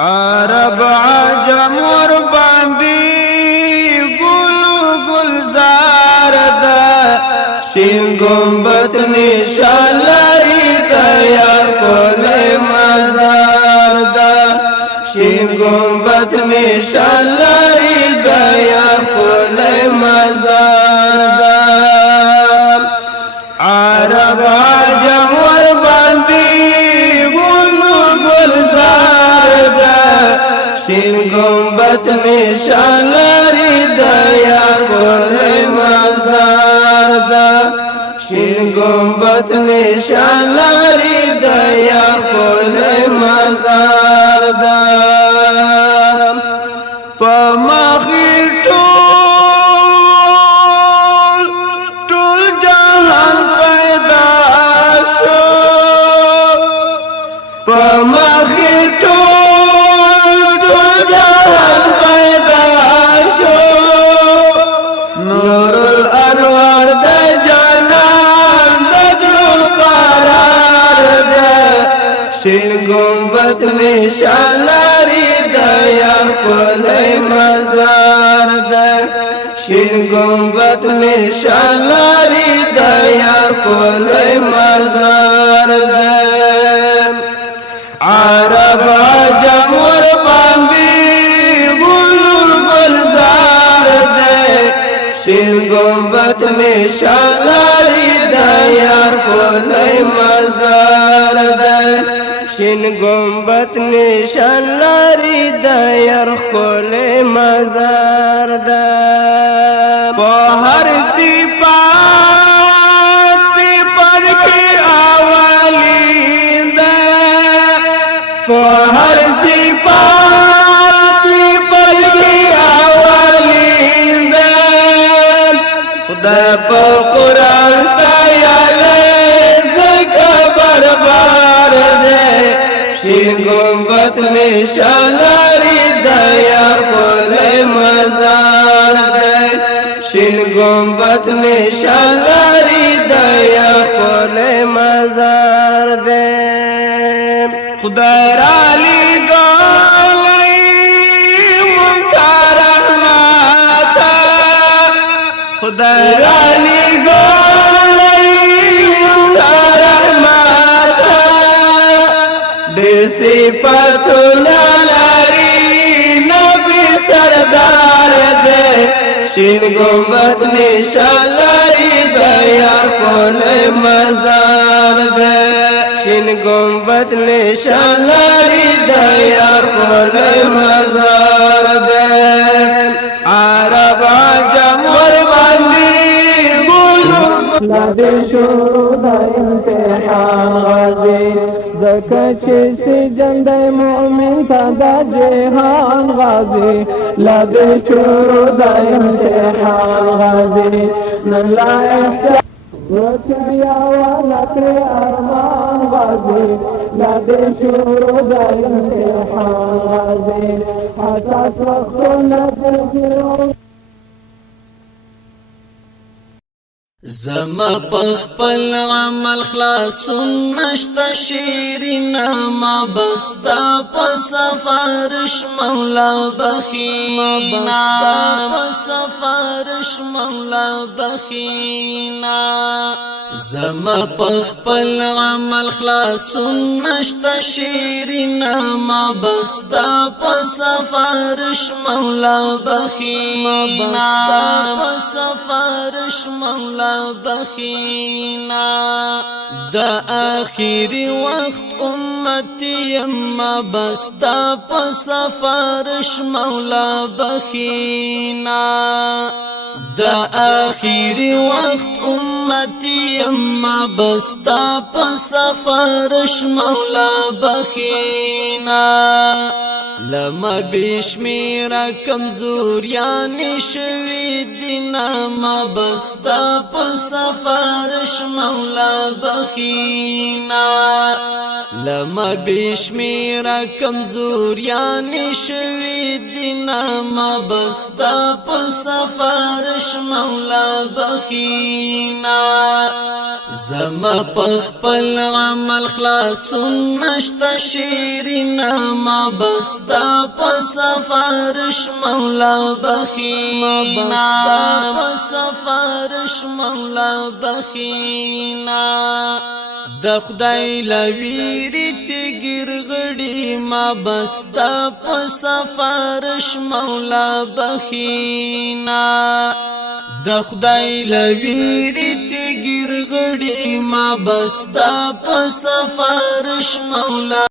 عرب عجم ور باندې ګل گلزار دا شین گنبد نشان لري د یار کولې مزار دا شین گنبد نشان لري د یار کولې مزار دا عرب عجم ور باندې ګل گلزار دا شین گنبد نشان لري د یار کولې مزار دا شین گنبد نشان لري د یار کولې مزار دا په مخې ټول جهان پیدا شو په مخې ټول جهان پیدا شو نور الانوار د جانان د زړه قرار ده شین گنبد نشان لري د یار کولې مزار ده شین گنبد نشان لري د یار کولې مزار ده عرب عجم ور باندې ګل گلزار ده شین گنبد نشان لري د یار کولې مزار ده شین گنبد نشان لري د یار کولې مزار ده په هر صفات کې اولین ده په هر صفات کې اولین ده خدای په قرآن ستایلی زکه بربار ده شین گنبد نشان لري د یار کولې مزار ده شین گنبد نشان لري د یار کولې مزار ده خدای را لېږلی مونږ رحمت خدای را لېږلی مونږ رحمت ډېر صفتونه لري نبي سردار ده شین گنبد نشان لري د یار کولې مزار ده شین گنبد نشان لري د یار کولې مزار ده عرب عجم ور باندې لا دې شروع د امتحان غازي زکه چې سجن د مؤمن ته د جهان غازي لا دې شروع د امتحان غازي نن لا احتیاج وتبيا ولكن ارمان غازي لا دې شروع د امتحان غازي حتى وقتنا تذكرون زما پخپل عمل خلاصون نشتا شیرین ما بستا پسفارش مولا بخینا پسفارش مولا بخینا زما پخپل عمل خلاصون نشتا شیرین ما بستا پسفارش مولا بخینا پسفارش مولا بخینا دا آخری وقت امتی اما بستا پسفارش مولا بخینا دا آخری وقت امتی اما بستا پسفارش مولا بخینا لما بشمیرا کمزوریان شوی دینا ما بستا په سفارش مولا بخینا لما بشمیرا کمزوریان شوی دینا ما بستا په سفارش مولا بخینا زما پخپل عمل خلاصون نشتا شیرینا ما بستا په سفارش مولا بخینا په سفارش مولا بخینا د خدای لویری تیګر غړي ما بستا په سفارش مولا بخینا د خدای لویری تیګر غړي ما بستا په سفارش مولا